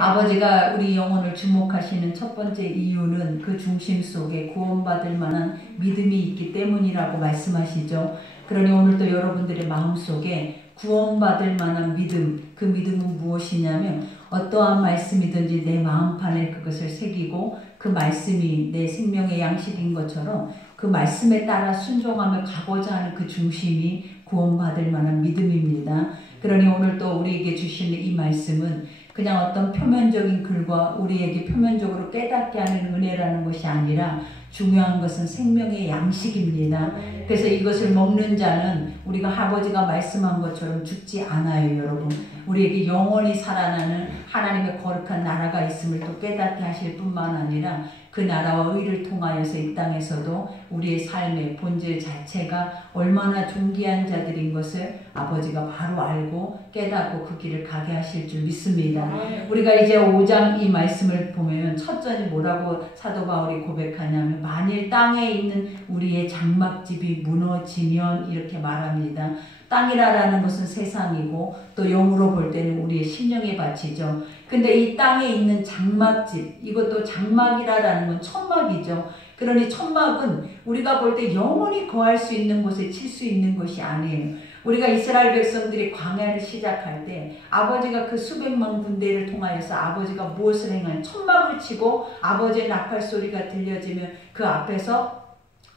아버지가 우리 영혼을 주목하시는 첫 번째 이유는 그 중심 속에 구원받을 만한 믿음이 있기 때문이라고 말씀하시죠. 그러니 오늘도 여러분들의 마음속에 구원받을 만한 믿음, 그 믿음은 무엇이냐면 어떠한 말씀이든지 내 마음판에 그것을 새기고 그 말씀이 내 생명의 양식인 것처럼 그 말씀에 따라 순종하며 가고자 하는 그 중심이 구원받을 만한 믿음입니다. 그러니 오늘 또 우리에게 주시는 이 말씀은 그냥 어떤 표면적인 글과 우리에게 표면적으로 깨닫게 하는 은혜라는 것이 아니라 중요한 것은 생명의 양식입니다. 그래서 이것을 먹는 자는 우리가 아버지가 말씀한 것처럼 죽지 않아요, 여러분. 우리에게 영원히 살아나는 하나님의 거룩한 나라가 있음을 또 깨닫게 하실 뿐만 아니라 그 나라와 의를 통하여서 이 땅에서도 우리의 삶의 본질 자체가 얼마나 존귀한 자들인 것을 아버지가 바로 알고 깨닫고 그 길을 가게 하실 줄 믿습니다. 우리가 이제 5장 이 말씀을 보면 첫 절이 뭐라고 사도 바울이 고백하냐면 만일 땅에 있는 우리의 장막집이 무너지면 이렇게 말합니다. 땅이라는 것은 세상이고 또 영으로 볼 때는 우리의 심령의 밭이죠. 근데 이 땅에 있는 장막집, 이것도 장막이라는 건 천막이죠. 그러니 천막은 우리가 볼 때 영원히 거할 수 있는 곳에 칠 수 있는 것이 아니에요. 우리가 이스라엘 백성들이 광야를 시작할 때 아버지가 그 수백만 군대를 통하여서 아버지가 무엇을 행한 천막을 치고 아버지의 나팔 소리가 들려지면 그 앞에서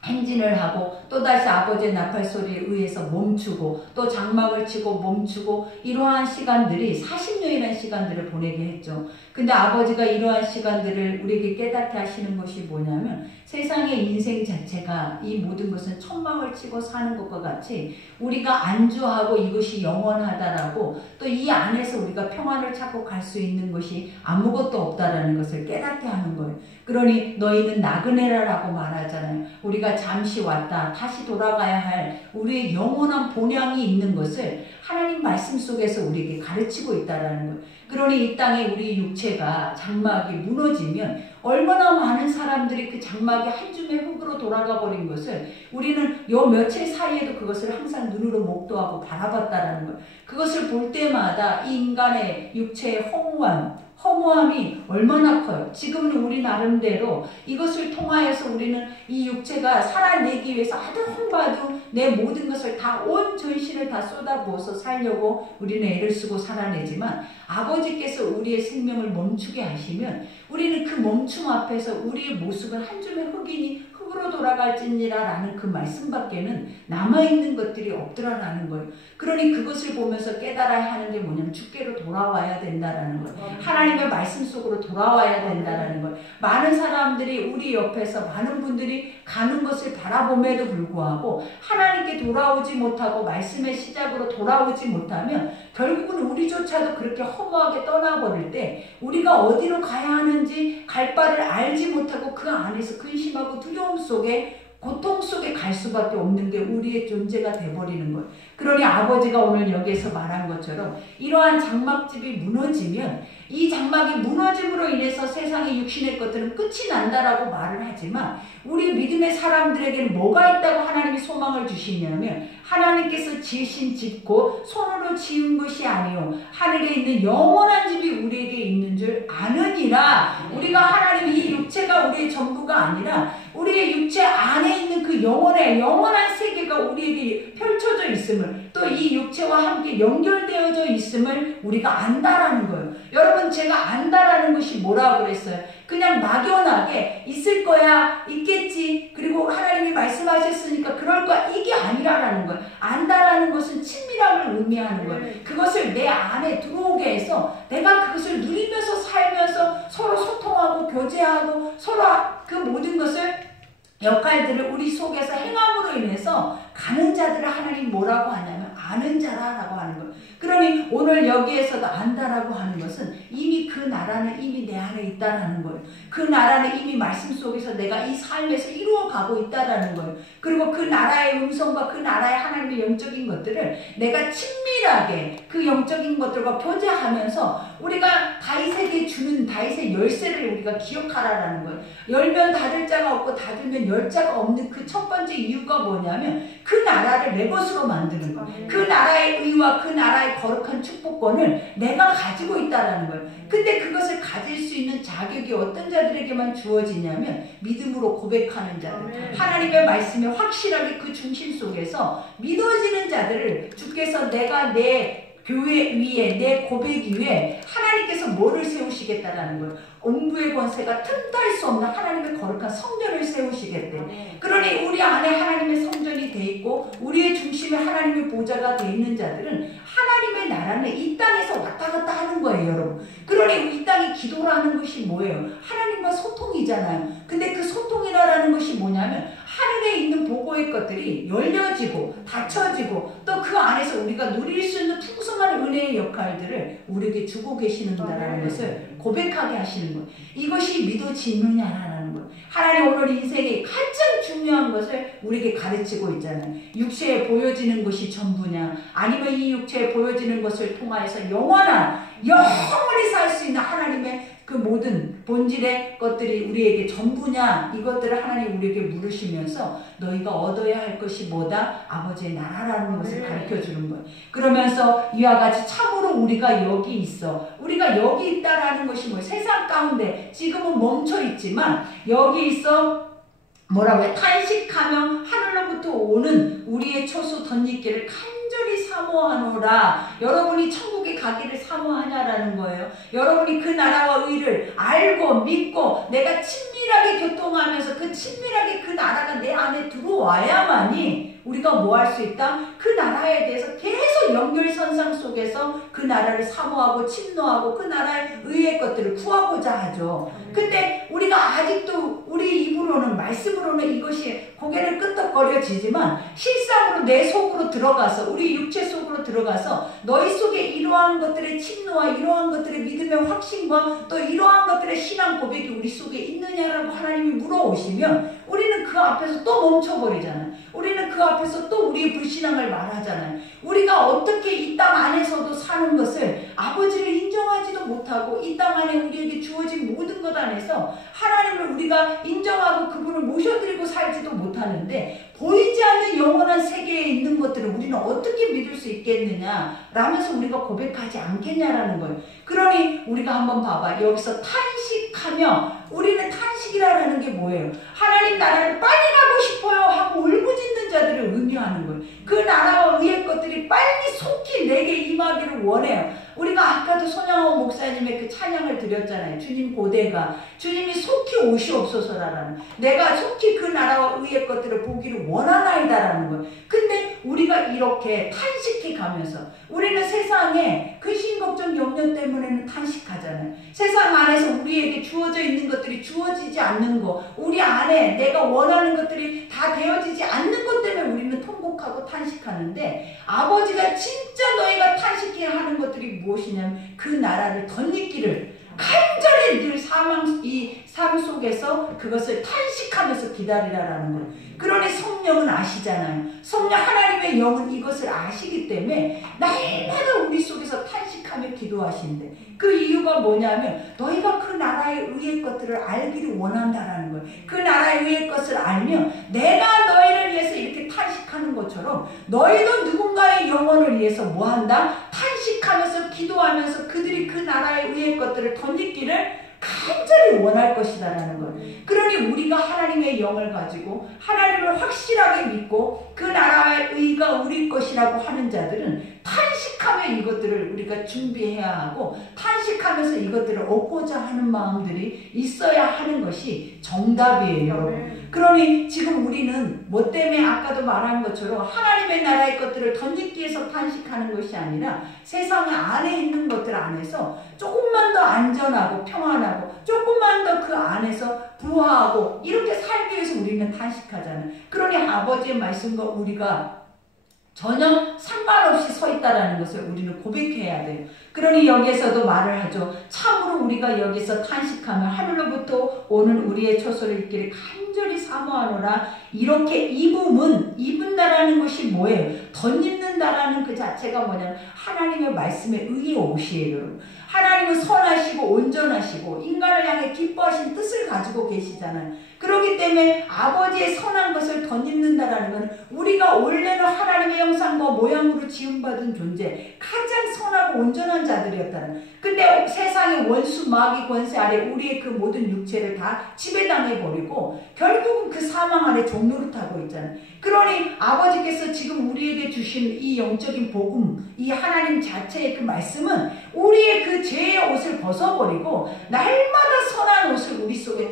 행진을 하고 또다시 아버지의 나팔 소리에 의해서 멈추고 또 장막을 치고 멈추고 이러한 시간들이 40년이라는 시간들을 보내게 했죠. 근데 아버지가 이러한 시간들을 우리에게 깨닫게 하시는 것이 뭐냐면 세상의 인생 자체가 이 모든 것은 천막을 치고 사는 것과 같이 우리가 안주하고 이것이 영원하다라고 또 이 안에서 우리가 평안을 찾고 갈 수 있는 것이 아무것도 없다라는 것을 깨닫게 하는 거예요. 그러니 너희는 나그네라라고 말하잖아요. 우리가 잠시 왔다 다시 돌아가야 할 우리의 영원한 본향이 있는 것을 하나님 말씀 속에서 우리에게 가르치고 있다라는 거예요. 그러니 이 땅에 우리 육체가 장막이 무너지면 얼마나 많은 사람들이 그 장막이 한 줌의 흙으로 돌아가 버린 것을 우리는 요 며칠 사이에도 그것을 항상 눈으로 목도하고 바라봤다라는 거예요. 그것을 볼 때마다 이 인간의 육체의 허무함이 얼마나 커요. 지금은 우리 나름대로 이것을 통하여서 우리는 이 육체가 살아내기 위해서 하든 봐도 내 모든 것을 다 온 전신을 다 쏟아부어서 살려고 우리는 애를 쓰고 살아내지만 아버지께서 우리의 생명을 멈추게 하시면 우리는 그 멈춤 앞에서 우리의 모습은 한 줌의 흙으로 돌아갈지니라 라는 그 말씀밖에는 남아있는 것들이 없더라라는 거예요. 그러니 그것을 보면서 깨달아야 하는 게 뭐냐면 주께로 돌아와야 된다라는 거예요. 하나님의 말씀 속으로 돌아와야 된다라는 거예요. 많은 사람들이 우리 옆에서 많은 분들이 가는 것을 바라봄에도 불구하고 하나님께 돌아오지 못하고 말씀의 시작으로 돌아오지 못하면 결국은 우리조차도 그렇게 허무하게 떠나버릴 때 우리가 어디로 가야 하는지 갈 바를 알지 못하고 그 안에서 근심하고 두려움 속에 고통 속에 갈 수밖에 없는 게 우리의 존재가 돼버리는 거예요. 그러니 아버지가 오늘 여기에서 말한 것처럼 이러한 장막집이 무너지면 이 장막이 무너짐으로 인해서 세상의 육신의 것들은 끝이 난다라고 말을 하지만 우리 믿음의 사람들에게는 뭐가 있다고 하나님이 소망을 주시냐면 하나님께서 지으신 집고 손으로 지은 것이 아니요 하늘에 있는 영원한 집이 우리에게 있는 줄 아느니라. 우리가 하나님 이 육체가 우리의 전부가 아니라 우리의 육체 안에 있는 그 영원한 세계가 우리에게 펼쳐져 있음을 또 이 육체와 함께 연결되어져 있음을 우리가 안다라는 거예요. 여러분 제가 안다라는 것이 뭐라고 그랬어요? 그냥 막연하게 있을 거야 있겠지 그리고 하나님이 말씀하셨으니까 그럴 거야 이게 아니라라는 거예요. 안다라는 것은 친밀함을 의미하는 거예요. 그것을 내 안에 들어오게 해서 내가 그것을 누리면서 살면서 서로 소통하고 교제하고 서로 그 모든 것을 역할들을 우리 속에서 행함으로 인해서 가는 자들을 하나님 뭐라고 하냐면 아는 자라라고 하는 거예요. 그러니 오늘 여기에서도 안다라고 하는 것은 이미 그 나라는 이미 내 안에 있다라는 거예요. 그 나라는 이미 말씀 속에서 내가 이 삶에서 이루어가고 있다라는 거예요. 그리고 그 나라의 음성과 그 나라의 하나님의 영적인 것들을 내가 친밀하게 그 영적인 것들과 교제하면서 우리가 다윗에게 주는 다윗의 말씀의 열쇠를 우리가 기억하라라는 거예요. 열면 닫을 자가 없고 닫으면 열 자가 없는 그 첫 번째 이유가 뭐냐면 그 나라를 내 것으로 만드는 거예요. 그 나라의 의와 그 나라의 거룩한 축복권을 내가 가지고 있다라는 거예요. 근데 그것을 가질 수 있는 자격이 어떤 자들에게만 주어지냐면 믿음으로 고백하는 자들, 하나님의 말씀에 확실하게 그 중심 속에서 믿어지는 자들을 주께서 내가 내 교회 위에 내 고백 위에 하나님께서 뭐를 세우시겠다라는 거예요. 음부의 권세가 틈도 할 수 없는 하나님의 거룩한 성전을 세우시겠대. 그러니 우리 안에 하나님의 성전이 돼 있고 우리의 중심에 하나님의 보좌가 돼 있는 자들은 하나님의 나라는 이 땅에서 왔다 갔다 하는 거예요, 여러분. 그러니 이 땅에 기도라는 것이 뭐예요? 하나님과 소통이잖아요. 근데 그 소통이라는 것이 뭐냐면 하늘에 있는 보고의 것들이 열려지고 닫혀지고 또 그 안에서 우리가 누릴 수 있는 풍성한 은혜의 역할들을 우리에게 주고 계시는다라는 것을 고백하게 하시는 거예요. 이것이 믿어지느냐라는 거예요. 하나님 오늘 인생의 가장 중요한 것을 우리에게 가르치고 있잖아요. 육체에 보여지는 것이 전부냐, 아니면 이 육체에 보여지는 것을 통하여서 영원히 살 수 있는 하나님의 그 모든 본질의 것들이 우리에게 전부냐, 이것들을 하나님 우리에게 물으시면서 너희가 얻어야 할 것이 뭐다? 아버지의 나라라는 것을 가르쳐주는 거예요. 그러면서 이와 같이 참으로 우리가 여기 있어, 우리가 여기 있다라는 것이 뭐예요? 세상 가운데 지금은 멈춰 있지만 여기 있어 뭐라고 해? 탄식하며 하늘로부터 오는 우리의 초소 덧입기를 간절히 사모하노라. 여러분이 천국에 가기를 사모하냐라는 거예요. 여러분이 그 나라와 의를 알고 믿고 내가 친밀하게 교통하면서 그 친밀하게 그 나라가 내 안에 들어와야만이 우리가 뭐 할 수 있다? 그 나라에 대해서 계속 연결선상 속에서 그 나라를 사모하고 침노하고 그 나라의 의의 것들을 구하고자 하죠. 근데 우리가 아직도 우리 입으로는 말씀으로는 이것이 고개를 끄덕거려지지만 실상으로 내 속으로 들어가서 우리 육체 속으로 들어가서 너희 속에 이러한 것들의 침노와 이러한 것들의 믿음의 확신과 또 이러한 것들의 신앙 고백이 우리 속에 있느냐라고 하나님이 물어오시면 우리는 그 앞에서 또 멈춰버리잖아요. 우리는 그 앞에서 또 우리의 불신앙을 말하잖아요. 우리가 어떻게 이 땅 안에서도 사는 것을 아버지를 인정하지도 못하고 이 땅 안에 우리에게 주어진 모든 것 안에서 하나님을 우리가 인정하고 그분을 모셔드리고 살지도 못하는데 보이지 않는 영원한 세계에 있는 것들을 우리는 어떻게 믿을 수 있겠느냐 라면서 우리가 고백하지 않겠냐라는 거예요. 그러니 우리가 한번 봐봐. 여기서 탄식하며, 우리는 탄식이라는 게 뭐예요? 하나님 나라를 빨리 가고 싶어요 하고 울부짖는 자들을 의미하는 거예요. 그 나라와 의의 것들이 빨리 속히 내게 임하기를 원해요. 우리가 아까도 손양호 목사님의 그 찬양을 드렸잖아요. 주님 고대가, 주님이 속히 오시옵소서라는, 내가 속히 그 나라와 의의 것들을 보기를 원하나이다라는 거예요. 근데 우리가 이렇게 탄식해 가면서 우리는 세상에 근심 걱정 염려 때문에는 탄식하잖아요. 세상 안에서 우리에게 주어져 있는 것들이 주어지지 않는 거, 우리 안에 내가 원하는 것들이 다 되어지지 않는 것 때문에 우리는 통곡하고 탄식하는데, 아버지가 진짜 너희가 탄식해야 하는 것들이 무엇이냐면 그 나라를 덧입기를 간절히 늘 이 삶 속에서 그것을 탄식하면서 기다리라라는 거예요. 그러니 성령은 아시잖아요. 성령 하나님의 영은 이것을 아시기 때문에 날마다 우리 속에서 탄식하며 기도하신대. 그 이유가 뭐냐면 너희가 그 나라의 의의 것들을 알기를 원한다라는 거예요. 그 나라의 의의 것을 알면 내가 너희를 위해서 이렇게 탄식하는 것처럼 너희도 누군가의 영혼을 위해서 뭐한다? 탄식하면서 기도하면서 그들이 그 나라의 의의 것들을 덧입기를 간절히 원할 것이다라는 거예요. 그러니 우리가 하나님의 영을 가지고 하나님을 확실하게 믿고 그 나라의 의가 우리 것이라고 하는 자들은 탄식하며 이것들을 우리가 준비해야 하고 탄식하면서 이것들을 얻고자 하는 마음들이 있어야 하는 것이 정답이에요, 여러분. 그러니 지금 우리는 뭐 때문에 아까도 말한 것처럼 하나님의 나라의 것들을 덧입기해서 탄식하는 것이 아니라 세상 안에 있는 것들 안에서 조금만 더 안전하고 평안하고 조금만 더 그 안에서 부화하고 이렇게 살기 위해서 우리는 탄식하잖아요. 그러니 아버지의 말씀과 우리가 전혀 상관없이 서 있다라는 것을 우리는 고백해야 돼요. 그러니 여기에서도 말을 하죠. 참으로 우리가 여기서 탄식하며 하늘로부터 오는 우리의 초소를 입기를 간절히 사모하노라. 이렇게 입은다라는 것이 뭐예요? 덧입는다라는 그 자체가 뭐냐면 하나님의 말씀의 의의 옷이에요, 여러분. 하나님은 선하시고 온전하시고 인간을 향해 기뻐하신 뜻을 가지고 계시잖아요. 그렇기 때문에 아버지의 선한 것을 덧입는다라는 것은 우리가 원래는 하나님의 형상과 모양으로 지음받은 존재, 가장 선하고 온전한 자들이었다는. 근데 세상의 원수 마귀 권세 아래 우리의 그 모든 육체를 다 지배당해버리고 결국은 그 사망 아래 종노릇하고 있잖아요. 그러니 아버지께서 지금 우리에게 주신 이 영적인 복음, 이 하나님 자체의 그 말씀은 우리의 그 죄의 옷을 벗어버리고 날마다 선한 옷을 우리 속에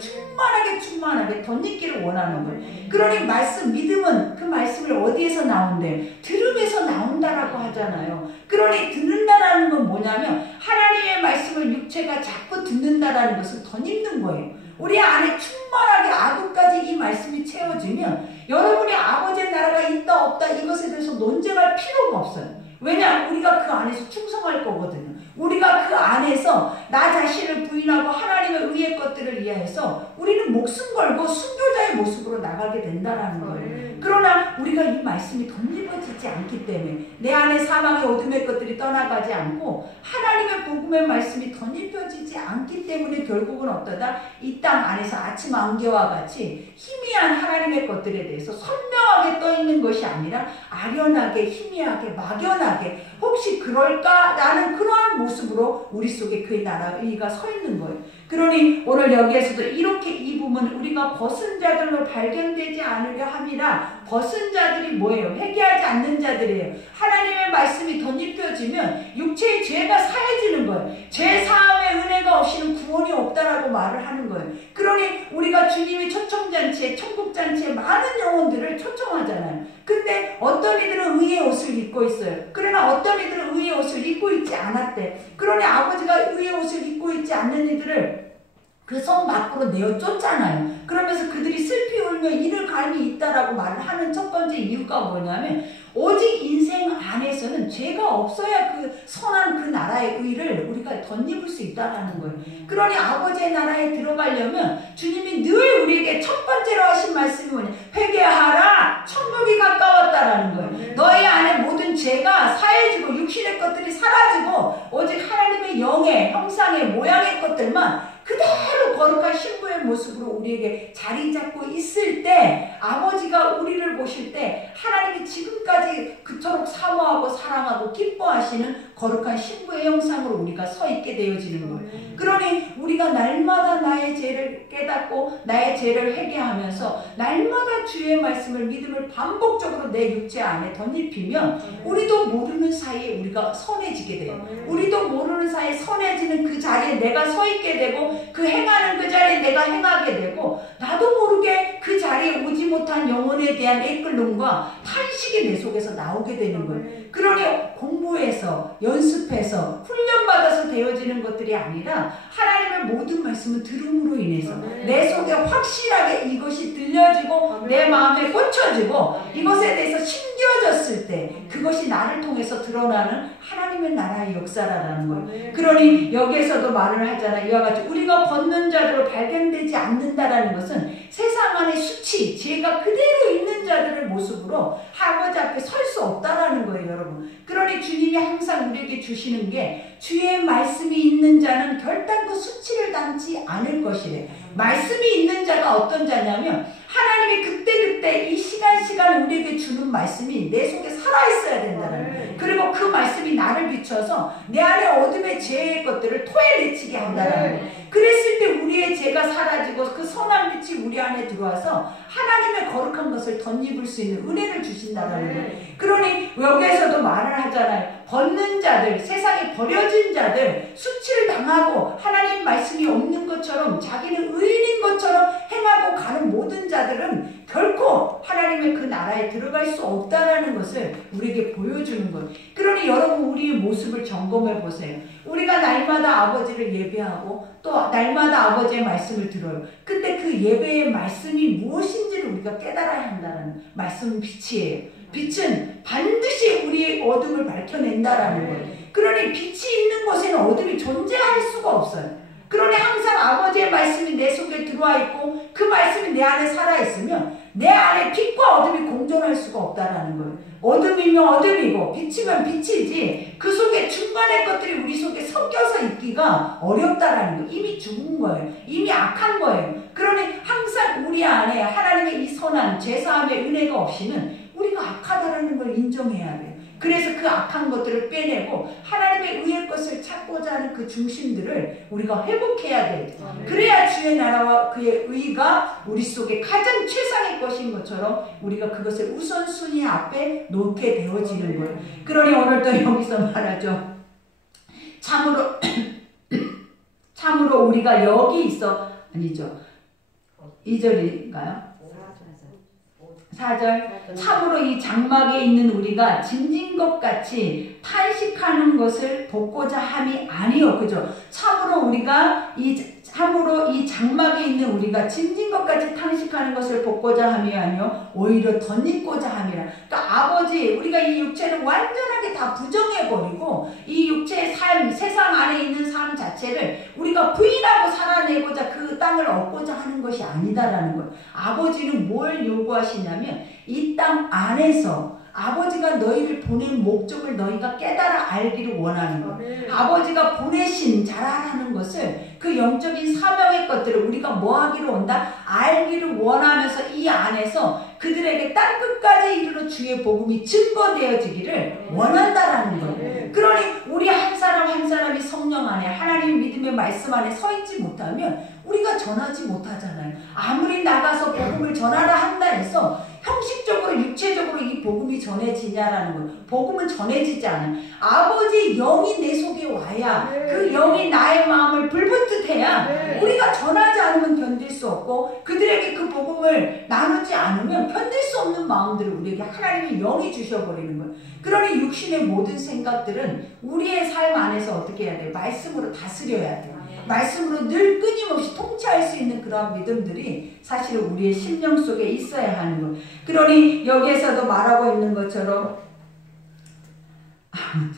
충만하게 덧입기를 원하는 거예요. 그러니 말씀, 믿음은 그 말씀을 어디에서 나온대? 들음에서 나온다라고 하잖아요. 그러니 듣는다라는 건 뭐냐면 하나님의 말씀을 육체가 자꾸 듣는다라는 것을 덧입는 거예요. 우리 안에 충만하게 아구까지 이 말씀이 채워지면 여러분이 아버지의 나라가 있다 없다 이것에 대해서 논쟁할 필요가 없어요. 왜냐? 우리가 그 안에서 충성할 거거든요. 우리가 그 안에서 나 자신을 부인하고 하나님의 의의 것들을 위해서 우리는 목숨 걸고 순교자의 모습으로 나가게 된다라는 거예요. 그러나 우리가 이 말씀이 덧입어지지 않기 때문에 내 안에 사망의 어둠의 것들이 떠나가지 않고 하나님의 복음의 말씀이 덧입혀지지 않기 때문에 결국은 어떠다? 이 땅 안에서 아침 안개와 같이 희미한 하나님의 것들에 대해서 선명하게 떠있는 것이 아니라 아련하게 희미하게 막연하게 혹시 그럴까? 라는 그러한 모습으로 우리 속에 그의 나라 의가 서 있는 거예요. 그러니 오늘 여기에서도 이렇게 입으면 우리가 벗은 자들로 발견되지 않으려 함이라. 벗은 자들이 뭐예요? 회개하지 않는 자들이에요. 하나님의 말씀이 덧입혀지면 육체의 죄가 사해지는 거예요. 죄 사함의 은혜가 없이는 구원이 없다라고 말을 하는 거예요. 그러니 우리가 주님이 초청잔치에 천국잔치에 많은 영혼들을 초청하잖아요. 근데 어떤 이들은 의의 옷을 입고 있어요. 그러나 어떤 이들은 의의 옷을 입고 있지 않았대. 그러니 아버지가 의의 옷을 입고 있지 않는 이들을 그 성 밖으로 내어 쫓잖아요. 그러면서 그들이 슬피 울며 이를 감이 있다라고 말을 하는 첫 번째 이유가 뭐냐면 오직 인생 안에서는 죄가 없어야 그 선한 그 나라의 의를 우리가 덧입을 수 있다라는 거예요. 그러니 아버지의 나라에 들어가려면 주님이 늘 우리에게 첫 번째로 하신 말씀이 뭐냐? 회개하라! 천국이 가까웠다라는 거예요. 너희 안에 모든 죄가 사해지고 육신의 것들이 사라지고 오직 하나님의 영의 형상의 모양의 것들만 그대로 거룩한 신부의 모습으로 우리에게 자리 잡고 있을 때 아버지가 우리를 보실 때 하나님이 지금까지 그토록 사모하고 사랑하고 기뻐하시는 거룩한 신부의 형상으로 우리가 서 있게 되어지는 거예요. 그러니 우리가 날마다 나의 죄를 깨닫고 나의 죄를 회개하면서 날마다 주의 말씀을 믿음을 반복적으로 내 육체 안에 덧입히면 우리도 모르는 사이에 우리가 선해지게 돼요. 우리도 모르는 사이에 선해지는 그 자리에 내가 서 있게 되고 그 행하는 그 자리에 내가 행하게 되고 나도 모르게 그 자리에 오지 못한 영혼에 대한 애끌림과 탄식이 내 속에서 나오게 되는 거예요. 그러니 공부해서 연습해서 훈련받아서 되어지는 것들이 아니라 하나님의 모든 말씀은 들음으로 인해서 내 속에 확실하게 이것이 들려지고 내 마음에 꽂혀지고 이것에 대해서 심겨졌을 때 그것이 나를 통해서 드러나는 하나님의 나라의 역사라는 거예요. 그러니 여기에서도 말을 하잖아요. 이와 같이 우리가 벗는 자들로 발견되지 않는다라는 것은 세상 안에 수치, 죄가 그대로 있는 자들의 모습으로 아버지 앞에 설 수 없다라는 거예요, 여러분. 그러니 주님이 항상 우리에게 주시는 게 주의 말씀이 있는 자는 결단코 수치를 당치 않을 것이래. 말씀이 있는 자가 어떤 자냐면 하나님이 그때그때 이 시간 우리에게 주는 말씀이 내 속에 살아있어야 된다는 거예요. 그리고 그 말씀이 나를 비춰서 내 안에 어둠의 죄의 것들을 토해내치게 한다는 거예요. 그랬을 때 우리의 죄가 사라지고 그 선한 빛이 우리 안에 들어와서 하나님의 거룩한 것을 덧입을 수 있는 은혜를 주신다는 거예요. 그러니 여기에서도 말을 하잖아요. 벗는 자들, 세상에 버려진 자들, 수치를 당하고 하나님 말씀이 없는 것처럼 자기는 의인인 것처럼 행하고 가는 모든 자들은 결코 하나님의 그 나라에 들어갈 수 없다라는 것을 우리에게 보여주는 거예요. 그러니 여러분 우리의 모습을 점검해 보세요. 우리가 날마다 아버지를 예배하고 또 날마다 아버지의 말씀을 들어요. 근데 그 예배의 말씀이 무엇인지를 우리가 깨달아야 한다는 말씀은 빛이에요. 빛은 반드시 우리의 어둠을 밝혀낸다라는 거예요. 그러니 빛이 있는 곳에는 어둠이 존재할 수가 없어요. 그러니 항상 아버지의 말씀이 내 속에 들어와 있고 그 말씀이 내 안에 살아있으면 내 안에 빛과 어둠이 공존할 수가 없다라는 거예요. 어둠이면 어둠이고 빛이면 빛이지 그 속에 중간의 것들이 우리 속에 섞여서 있기가 어렵다라는 거예요. 이미 죽은 거예요. 이미 악한 거예요. 그러니 항상 우리 안에 하나님의 이 선한 죄사함의 은혜가 없이는 우리가 악하다라는 걸 인정해야 돼요. 그래서 그 악한 것들을 빼내고 하나님의 의의 것을 찾고자 하는 그 중심들을 우리가 회복해야 돼요. 그래야 주의 나라와 그의 의가 우리 속에 가장 최상의 것인 것처럼 우리가 그것을 우선순위 앞에 놓게 되어지는 거예요. 그러니 오늘도 여기서 말하죠. 참으로 우리가 여기 있어 아니죠. 2절인가요? 4절 참으로 이 장막에 있는 우리가 짐진 것 같이 탄식하는 것을 돕고자 함이 아니요. 그죠? 참으로 이 장막에 있는 우리가 짐진 것 같이 탄식하는 것을 돕고자 함이 아니요. 오히려 덧입고자 함이라. 그러니까 아버지 우리가 이 육체를 완전하게 다 부정해버리고 이 육체의 삶, 세상 안에 있는 삶 자체를 우리가 부인하고 살아내고자 그 땅을 얻고자 하는 것이 아니다라는 거예요. 아버지는 뭘 요구하시냐면 이 땅 안에서 아버지가 너희를 보낸 목적을 너희가 깨달아 알기를 원하는 거예요. 아버지가 보내신 자라라는 것을 그 영적인 사명의 것들을 우리가 뭐 하기로 온다? 알기를 원하면서 이 안에서 그들에게 땅끝까지 이르러 주의 복음이 증거되어지기를 원한다라는 거예요. 그러니 우리 한 사람 한 사람이 성령 안에 하나님의 믿음의 말씀 안에 서 있지 못하면 우리가 전하지 못하잖아요. 아무리 나가서 복음을 전하라 한다 해서 형식적으로 육체적으로 이 복음이 전해지냐라는 거예요. 복음은 전해지지 않아요. 아버지의 영이 내 속에 와야 그 영이 나의 마음을 불붙듯 해야 우리가 전하지 않으면 견딜 수 없고 그들에게 그 복음을 나누지 않으면 견딜 수 없는 마음들을 우리에게 하나님의 영이 주셔버리는 거예요. 그러니 육신의 모든 생각들은 우리의 삶 안에서 어떻게 해야 돼요? 말씀으로 다스려야 돼요. 말씀으로 늘 끊임없이 통치할 수 있는 그러한 믿음들이 사실 우리의 심령 속에 있어야 하는 것. 그러니 여기에서도 말하고 있는 것처럼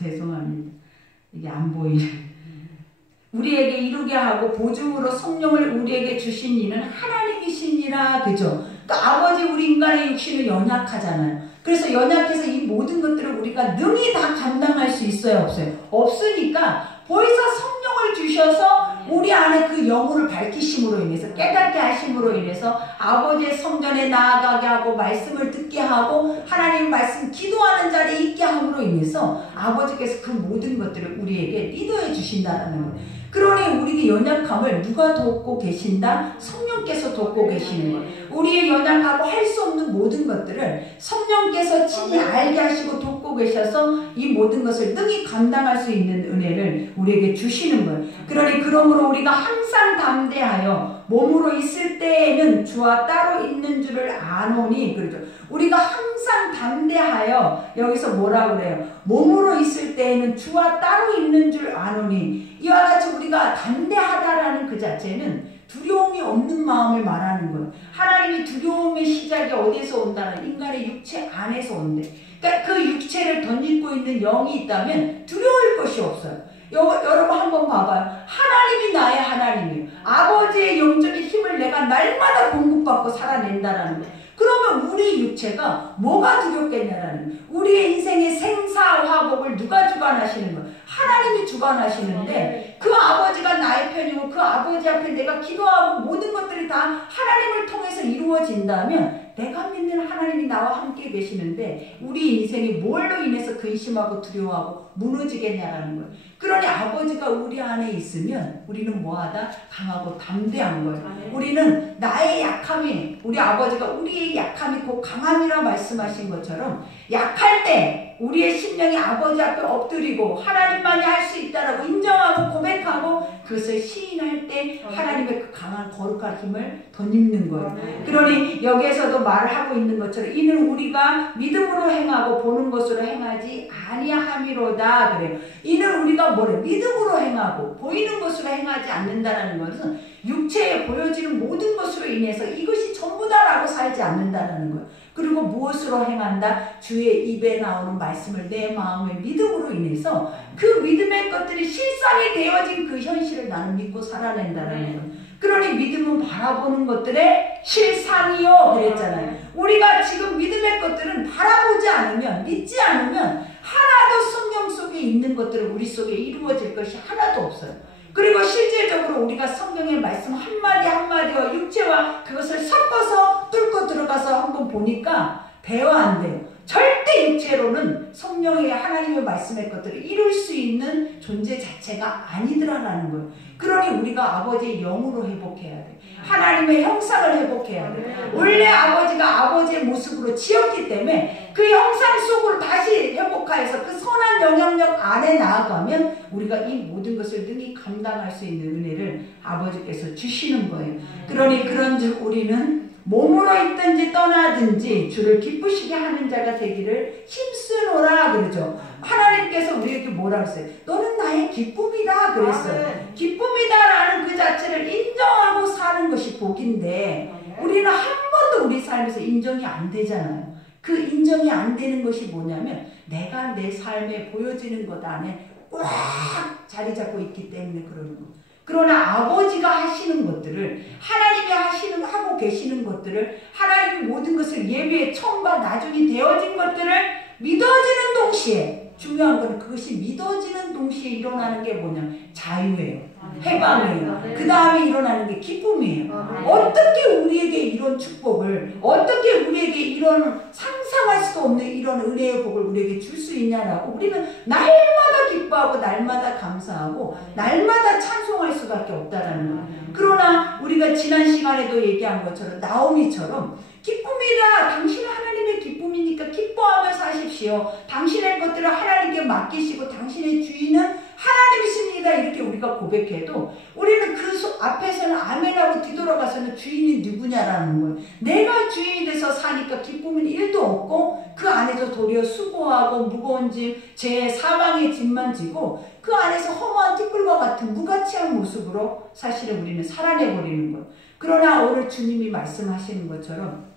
죄송합니다. 이게 안 보이네. 우리에게 이루게 하고 보증으로 성령을 우리에게 주신 이는 하나님이시니라. 그죠? 그러니까 아버지 우리 인간의 육신은 연약하잖아요. 그래서 연약해서 이 모든 것들을 우리가 능히 다 감당할 수 있어요? 없어요? 없으니까 벌써 성령을 주셔서 우리 안에 그 영혼을 밝히심으로 인해서 깨닫게 하심으로 인해서 아버지의 성전에 나아가게 하고 말씀을 듣게 하고 하나님 말씀 기도하는 자리에 있게 함으로 인해서 아버지께서 그 모든 것들을 우리에게 리더해 주신다는 거예요. 그러니 우리의 연약함을 누가 돕고 계신다? 성령께서 돕고 계시는 거예요. 우리의 연약하고 할 수 없는 모든 것들을 성령께서 친히 알게 하시고 돕고 계셔서 이 모든 것을 능히 감당할 수 있는 은혜를 우리에게 주시는 거예요. 그러니 그러므로 우리가 항상 담대하여 몸으로 있을 때에는 주와 따로 있는 줄을 아노니. 그러죠. 우리가 항상 담대하여 여기서 뭐라 그래요? 몸으로 있을 때에는 주와 따로 있는 줄 아노니. 이와 같이 우리가 담대하다라는 그 자체는 두려움이 없는 마음을 말하는 거예요. 하나님이 두려움의 시작이 어디서 온다는 인간의 육체 안에서 온대. 그러니까 그 육체를 덧입고 있는 영이 있다면 두려울 것이 없어요. 여러분 한번 봐봐요. 하나님이 나의 하나님이에요. 아버지의 영적인 힘을 내가 날마다 공급받고 살아낸다라는 거예요. 그러면 우리 육체가 뭐가 두렵겠냐라는 거예요. 우리의 인생의 생사화복을 누가 주관하시는 거예요? 하나님이 주관하시는데 그 아버지가 나의 편이고 그 아버지 앞에 내가 기도하고 모든 것들이 다 하나님을 통해서 이루어진다면 내가 믿는 하나님이 나와 함께 계시는데 우리 인생이 뭘로 인해서 근심하고 두려워하고 무너지겠냐라는 거예요. 그러니 아버지가 우리 안에 있으면 우리는 뭐하다? 강하고 담대한 거예요. 우리는 나의 약함이 우리 아버지가 우리의 약함이 곧 강함이라 말씀하신 것처럼 약할 때 우리의 심령이 아버지 앞에 엎드리고 하나님만이 할 수 있다라고 인정하고 고백하고 그것을 시인할 때 하나님의 그 강한 거룩한 힘을 덧입는 거예요. 그러니 여기에서도 말을 하고 있는 것처럼 이는 우리가 믿음으로 행하고 보는 것으로 행하지 아니함이로다 그래요. 이는 우리가 뭐래? 믿음으로 행하고 보이는 것으로 행하지 않는다라는 것은 육체에 보여지는 모든 것으로 인해서 이것이 전부다라고 살지 않는다라는 거예요. 그리고 무엇으로 행한다? 주의 입에 나오는 말씀을 내 마음의 믿음으로 인해서 그 믿음의 것들이 실상이 되어진 그 현실을 나는 믿고 살아낸다라는 거예요. 그러니 믿음은 바라보는 것들의 실상이요 그랬잖아요. 우리가 지금 믿음의 것들은 바라보지 않으면, 믿지 않으면 하나도 성경 속에 있는 것들은 우리 속에 이루어질 것이 하나도 없어요. 그리고 실제적으로 우리가 성경의 말씀 한마디 한마디와 육체와 그것을 섞어서 뚫고 들어가서 한번 보니까 대화 안 돼요. 절대 육체로는 성령의 하나님의 말씀의 것들을 이룰 수 있는 존재 자체가 아니더라라는 거예요. 그러니 우리가 아버지의 영으로 회복해야 돼. 하나님의 형상을 회복해야 돼. 원래 아버지가 아버지의 모습으로 지었기 때문에 그 형상 속으로 다시 회복하여서 그 선한 영향력 안에 나아가면 우리가 이 모든 것을 능히 감당할 수 있는 은혜를 아버지께서 주시는 거예요. 그러니 그런 줄 우리는 몸으로 있든지 떠나든지 주를 기쁘시게 하는 자가 되기를 힘쓰노라 그러죠. 하나님께서 우리에게 뭐라 그랬어요? 너는 나의 기쁨이다 그랬어요. 기쁨이다라는 그 자체를 인정하고 사는 것이 복인데 우리는 한 번도 우리 삶에서 인정이 안 되잖아요. 그 인정이 안 되는 것이 뭐냐면 내가 내 삶에 보여지는 것 안에 꽉 자리 잡고 있기 때문에 그러는 거예요. 그러나 아버지가 하시는 것들을, 하나님이 하고 계시는 것들을, 하나님이 모든 것을 예배의 처음과 나중에 되어진 것들을 믿어지는 동시에, 중요한 건 그것이 믿어지는 동시에 일어나는 게 뭐냐? 자유예요. 해방이에요. 그 다음에 일어나는 게 기쁨이에요. 어떻게 우리에게 이런 축복을, 어떻게 우리에게 이런 상상할 수도 없는 이런 은혜의 복을 우리에게 줄 수 있냐라고 우리는 날마다 기뻐하고 날마다 감사하고 날마다 찬송할 수밖에 없다라는 거예요. 그러나 우리가 지난 시간에도 얘기한 것처럼 나오미처럼 기쁨이다. 당신은 하나님의 기쁨이니까 기뻐하며 사십시오. 당신의 것들을 하나님께 맡기시고 당신의 주인은 하나님이십니다. 이렇게 우리가 고백해도 우리는 그 앞에서는 아멘하고 뒤돌아가서는 주인이 누구냐라는 거예요. 내가 주인이 돼서 사니까 기쁨은 1도 없고 그 안에서 도리어 수고하고 무거운 짐, 죄, 사망의 짐만 지고 그 안에서 허무한 티끌과 같은 무가치한 모습으로 사실은 우리는 살아내버리는 거예요. 그러나 오늘 주님이 말씀하시는 것처럼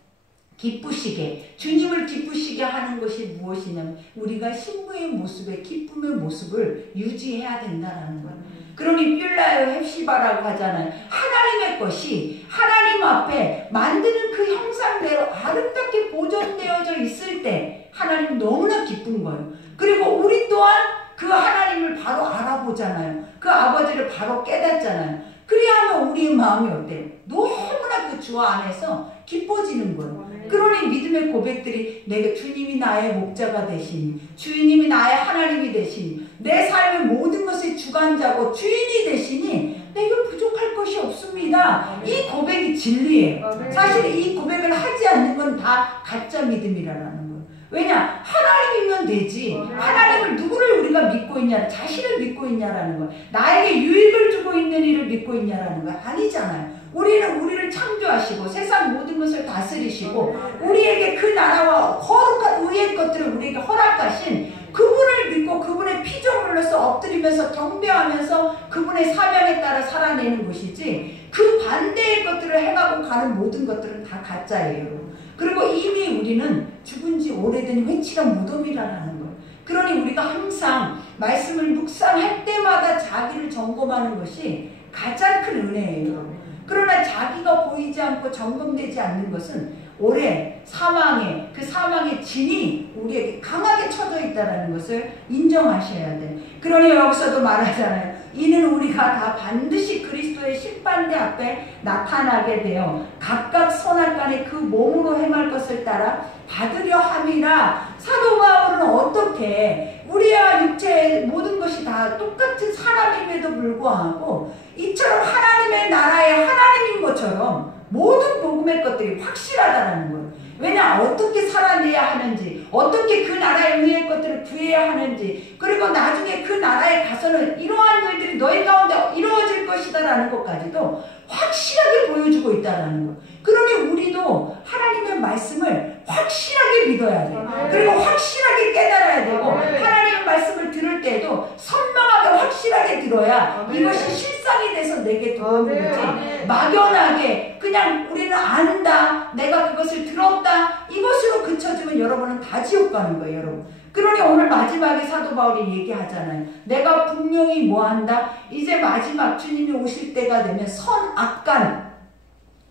기쁘시게, 주님을 기쁘시게 하는 것이 무엇이냐면 우리가 신부의 모습에 기쁨의 모습을 유지해야 된다는 거예요. 그러니 뷸라요 헵시바라고 하잖아요. 하나님의 것이 하나님 앞에 만드는 그 형상대로 아름답게 보존되어져 있을 때 하나님은 너무나 기쁜 거예요. 그리고 우리 또한 그 하나님을 바로 알아보잖아요. 그 아버지를 바로 깨닫잖아요. 그리하면 우리의 마음이 어때요? 너무나 그 주 안에서 기뻐지는 거예요. 그러니 믿음의 고백들이 내가 주님이 나의 목자가 되시니, 주님이 나의 하나님이 되시니, 내 삶의 모든 것의 주관자고 주인이 되시니 내게 부족할 것이 없습니다. 이 고백이 진리예요. 사실 이 고백을 하지 않는 건 다 가짜 믿음이라는 거예요. 왜냐? 하나님이면 되지. 하나님을 누구를 우리가 믿고 있냐? 자신을 믿고 있냐라는 거예요. 나에게 유익을 주고 있는 이를 믿고 있냐라는 거예요. 아니잖아요. 우리는 우리를 창조하시고 세상 모든 것을 다스리시고 우리에게 그 나라와 거룩한 의의 것들을 우리에게 허락하신 그분을 믿고 그분의 피조물로서 엎드리면서 경배하면서 그분의 사명에 따라 살아내는 것이지 그 반대의 것들을 행하고 가는 모든 것들은 다 가짜예요. 그리고 이미 우리는 죽은 지 오래된 회칠한 무덤이라는 거예요. 그러니 우리가 항상 말씀을 묵상할 때마다 자기를 점검하는 것이 가장 큰 은혜예요. 그러나 자기가 보이지 않고 점검되지 않는 것은 오래 사망의 그 사망의 진이 우리에게 강하게 쳐져 있다는 것을 인정하셔야 돼. 그러니 여기서도 말하잖아요. 이는 우리가 다 반드시 그리스도의 심판대 앞에 나타나게 되어 각각 선악간에 그 몸으로 행할 것을 따라 받으려 함이라. 사도 바울은 어떻게 우리와 육체의 모든 것이 다 똑같은 사람임에도 불구하고 이처럼 하나님의 나라의 하나님인 것처럼 모든 복음의 것들이 확실하다는 거예요. 왜냐? 어떻게 살아내야 하는지, 어떻게 그 나라의 의의 것들을 구해야 하는지, 그리고 나중에 그 나라에 가서는 이러한 일들이 너희 가운데 이루어질 것이다 라는 것까지도 확실하게 보여주고 있다는 거예요. 그러니 우리도 하나님의 말씀을 확실하게 믿어야 돼요. 그리고 확실하게 깨달아야 되고 하나님의 말씀을 들을 때도 선명하게 확실하게 들어야 이것이 실상이 돼서 내게 들어오는 거지. 막연하게 그냥 우리는 안다, 내가 그것을 들었다, 이것으로 그쳐지면 여러분은 다 지옥 가는 거예요, 여러분. 그러니 오늘 마지막에 사도 바울이 얘기하잖아요. 내가 분명히 뭐한다? 이제 마지막 주님이 오실 때가 되면 선악간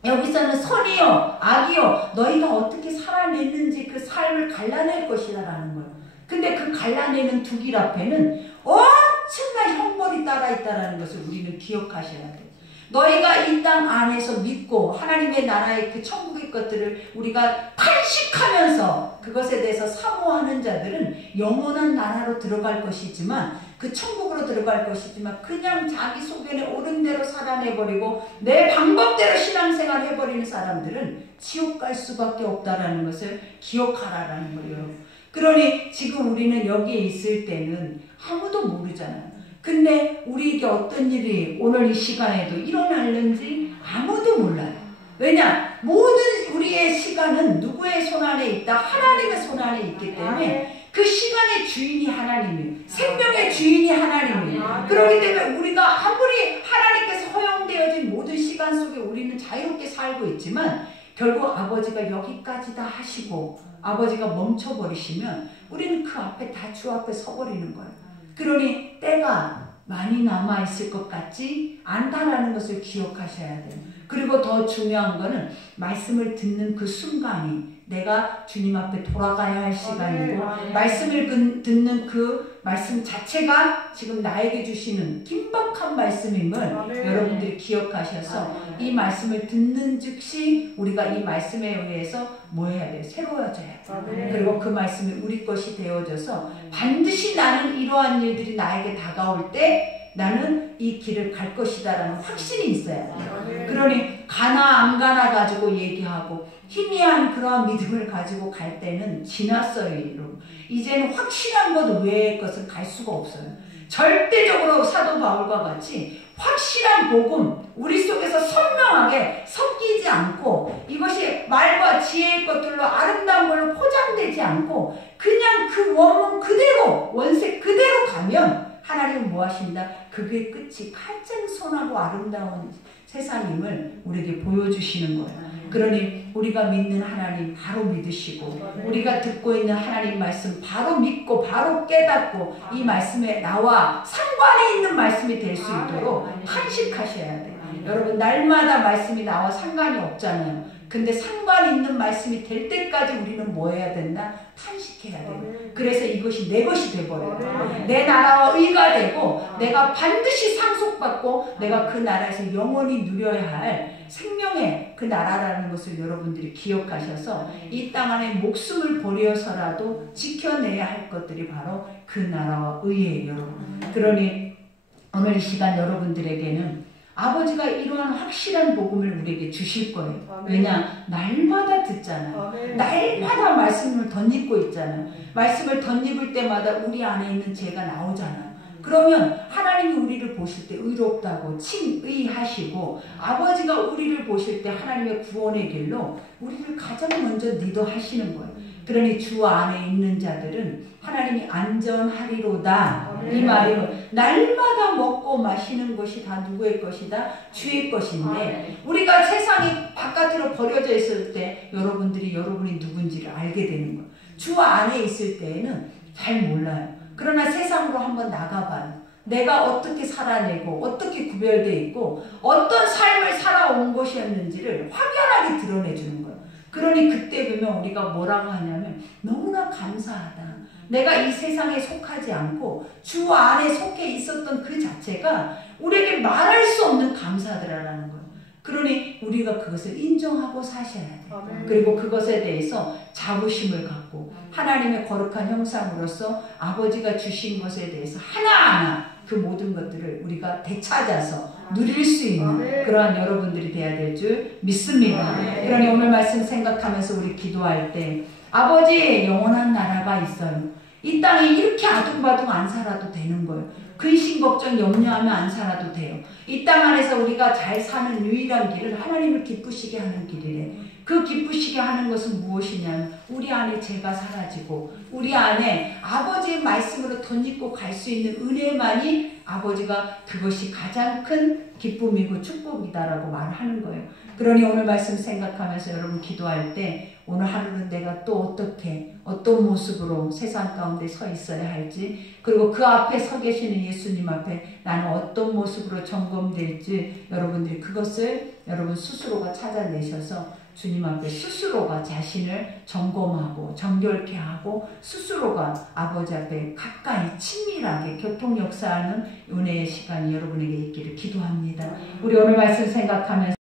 여기서는 선이요 악이요 너희가 어떻게 살아냈는지 그 삶을 갈라낼 것이다 라는 거예요. 근데 그 갈라내는 두 길 앞에는 엄청난 형벌이 따라 있다는 것을 우리는 기억하셔야 돼요. 너희가 이 땅 안에서 믿고 하나님의 나라의 그 천국의 것들을 우리가 탄식하면서 그것에 대해서 사모하는 자들은 영원한 나라로 들어갈 것이지만 그 천국으로 들어갈 것이지만 그냥 자기 소견에 옳은 대로 살아내버리고 내 방법대로 신앙생활 해버리는 사람들은 지옥 갈 수밖에 없다라는 것을 기억하라라는 거예요. 그러니 지금 우리는 여기에 있을 때는 아무도 모르잖아요. 근데 우리에게 어떤 일이 오늘 이 시간에도 일어날는지 아무도 몰라요. 왜냐? 모든 우리의 시간은 누구의 손안에 있다? 하나님의 손안에 있기 때문에 그 시간의 주인이 하나님이에요. 생명의 주인이 하나님이에요. 그렇기 때문에 우리가 아무리 하나님께서 허용되어진 모든 시간 속에 우리는 자유롭게 살고 있지만 결국 아버지가 여기까지다 하시고 아버지가 멈춰버리시면 우리는 그 앞에 다 주 앞에 서버리는 거예요. 그러니 때가 많이 남아있을 것 같지 않다라는 것을 기억하셔야 돼요. 그리고 더 중요한 거는 말씀을 듣는 그 순간이 내가 주님 앞에 돌아가야 할 시간이고 말씀을 듣는 그 말씀 자체가 지금 나에게 주시는 긴박한 말씀임을 여러분들이 기억하셔서 이 말씀을 듣는 즉시 우리가 이 말씀에 의해서 뭐 해야 돼요? 새로워져야 돼요. 그리고 그 말씀이 우리 것이 되어져서 반드시 나는 이러한 일들이 나에게 다가올 때 나는 이 길을 갈 것이다 라는 확신이 있어야 돼요. 그러니 가나 안 가나 가지고 얘기하고 희미한 그러한 믿음을 가지고 갈 때는 지났어요. 여러분. 이제는 확실한 것 외의 것은 갈 수가 없어요. 절대적으로 사도 바울과 같이 확실한 복음 우리 속에서 선명하게 섞이지 않고 이것이 말과 지혜의 것들로 아름다운 걸로 포장되지 않고 그냥 그 원문 그대로 원색 그대로 가면 하나님은 뭐 하신다? 그게 끝이 가장 선하고 아름다운 세상임을 우리에게 보여주시는 거예요. 그러니 우리가 믿는 하나님 바로 믿으시고 우리가 듣고 있는 하나님 말씀 바로 믿고 바로 깨닫고 이 말씀에 나와 상관이 있는 말씀이 될 수 있도록 탄식하셔야 돼요. 여러분 날마다 말씀이 나와 상관이 없잖아요. 근데 상관 있는 말씀이 될 때까지 우리는 뭐 해야 된다? 탄식해야 돼요. 그래서 이것이 내 것이 돼버려요. 내 나라와 의가 되고 내가 반드시 상속받고 내가 그 나라에서 영원히 누려야 할 생명의 그 나라라는 것을 여러분들이 기억하셔서 이 땅 안에 목숨을 버려서라도 지켜내야 할 것들이 바로 그 나라와 의예요. 여러분. 그러니 오늘 이 시간 여러분들에게는 아버지가 이러한 확실한 복음을 우리에게 주실 거예요. 왜냐? 날마다 듣잖아요. 날마다 말씀을 덧입고 있잖아요. 말씀을 덧입을 때마다 우리 안에 있는 죄가 나오잖아요. 그러면 하나님이 우리를 보실 때 의롭다고 칭의하시고 아버지가 우리를 보실 때 하나님의 구원의 길로 우리를 가장 먼저 리더하시는 거예요. 그러니 주 안에 있는 자들은 하나님이 안전하리로다. 이 말이 날마다 먹고 마시는 것이 다 누구의 것이다? 주의 것인데 우리가 세상이 바깥으로 버려져 있을 때 여러분들이 여러분이 누군지를 알게 되는 거예요. 주 안에 있을 때에는 잘 몰라요. 그러나 세상으로 한번 나가봐요. 내가 어떻게 살아내고 어떻게 구별되어 있고 어떤 삶을 살아온 것이었는지를 확연하게 드러내주는 거예요. 그러니 그때 보면 우리가 뭐라고 하냐면 너무나 감사하다. 내가 이 세상에 속하지 않고 주 안에 속해 있었던 그 자체가 우리에게 말할 수 없는 감사하더라라는 거예요. 그러니 우리가 그것을 인정하고 사셔야 돼요. 그리고 그것에 대해서 자부심을 갖고 하나님의 거룩한 형상으로서 아버지가 주신 것에 대해서 하나하나 그 모든 것들을 우리가 되찾아서 누릴 수 있는 그러한 여러분들이 돼야 될 줄 믿습니다. 그러니 오늘 말씀 생각하면서 우리 기도할 때 아버지의 영원한 나라가 있어요. 이 땅에 이렇게 아둥바둥 안 살아도 되는 거예요. 근심 걱정 염려하면 안 살아도 돼요. 이 땅 안에서 우리가 잘 사는 유일한 길은 하나님을 기쁘시게 하는 길이래. 그 기쁘시게 하는 것은 무엇이냐면 우리 안에 죄가 사라지고 우리 안에 아버지의 말씀으로 덧입고 갈 수 있는 은혜만이 아버지가 그것이 가장 큰 기쁨이고 축복이다라고 말하는 거예요. 그러니 오늘 말씀 생각하면서 여러분 기도할 때 오늘 하루는 내가 또 어떻게 어떤 모습으로 세상 가운데 서 있어야 할지 그리고 그 앞에 서 계시는 예수님 앞에 나는 어떤 모습으로 전국 점검될지 여러분들이 그것을 여러분 스스로가 찾아내셔서 주님 앞에 스스로가 자신을 점검하고 정결케 하고 스스로가 아버지 앞에 가까이 친밀하게 교통 역사하는 은혜의 시간이 여러분에게 있기를 기도합니다. 우리 오늘 말씀 생각하면서